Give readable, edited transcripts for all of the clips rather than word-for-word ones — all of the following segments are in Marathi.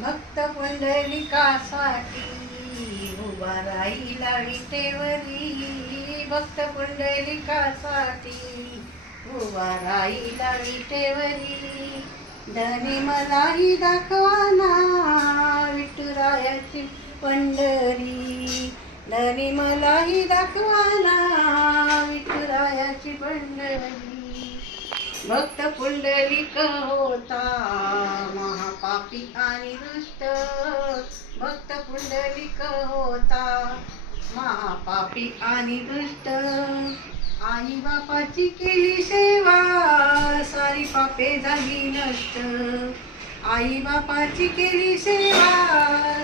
भक्त पुंडलिकासाठी उभा राहिला विटेवरी. भक्त पुंडलिकासाठी उभा राहिला विटेवरी. धनी मलाही दाखवाना विठुरायाची पंढरी. धनी मलाही दाखवाना विठुरायाची पंढरी. भक्त पुंडलिक होता महापापी आणि दुष्ट. भक्त पुंडलिक होता महापापी आणि दुष्ट. आई बापाची केली सेवा सारी पापे झाली नष्ट. आई बापाची केली सेवा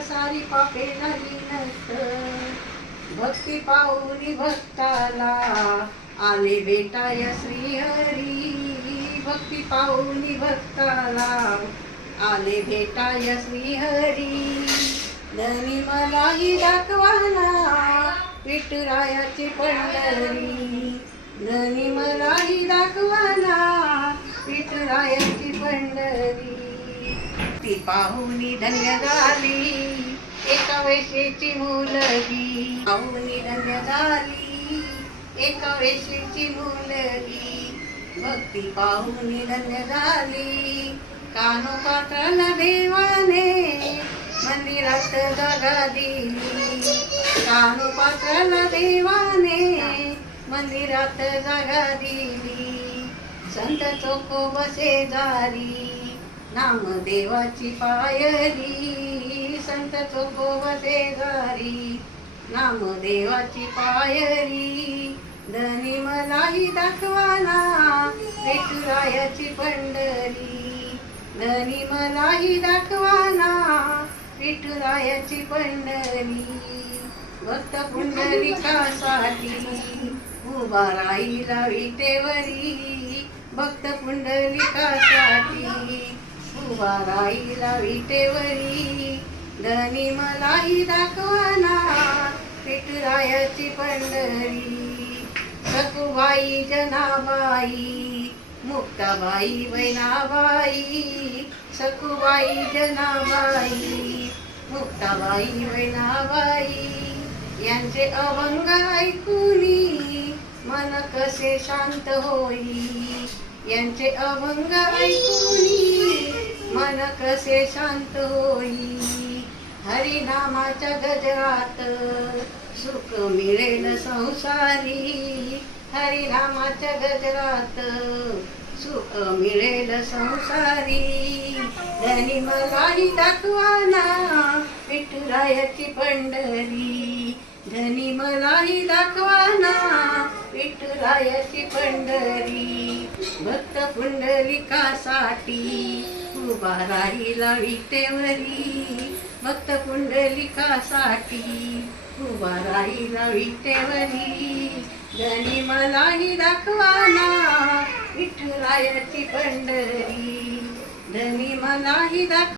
सारी पापे झाली नष्ट. भक्ती पाहुनी भक्ताला आले भेटाय श्रीहरी. भक्ती पाहुनी भक्ताला आले भेटाय श्रीहरी. धनी मलाही दाखवाना विठुरायाची पंढरी. धनी मलाही दाखवाना विठुरायाची पंढरी. ती पाहुनी धन्य झाली एका वेशीची मुलगी. पाहुनी धन्य झाली एका वेशीची मुलगी. भक्ती पाहुनी धन्य झाली कानोपात्राला देवाने मंदिरात जागा दिली. कानोपात्राला देवाने मंदिरात जागा दिली. संत चोखोबा शेजारी नामदेवाची पायरी. संत चोखोबा शेजारी नामदेवाची पायरी. धनी मलाही दाखवाना विठुरायाची पंढरी. धनी मलाही दाखवाना विठुरायाची पंढरी. भक्त पुंडलिकासाठी उभा राहिला विटेवरी. भक्त पुंडलिकासाठी उभा राहिला विटेवरी. धनी मलाही दाखवाना विठुरायाची पंढरी. सखुबाई जनाबाई मुक्ताबाई वैनाबाई. सखुबाई जनाबाई मुक्ताबाई वैनाबाई. यांचे अभंग ऐकूनी मन कसे शांत होई. यांचे अभंग ऐकूनी मन कसे शांत होई. हरिनामाच्या गजरात सुख मिळेल संसारी. हरिनामाच्या गजरात सुख मिळेल संसारी. धनी मलाही दाखवाना विठुरायाची पंढरी. धनी मलाही दाखवाना विठुरायाची पंढरी. भक्त पुंडलिकासाठी उभा राहिला विटेवरी. भक्त पुंडलिकासाठी उभा राहिला विटेवरी. धनी मलाही दाखवाना विठुरायाची पंढरी. धनी मलाही दाखवा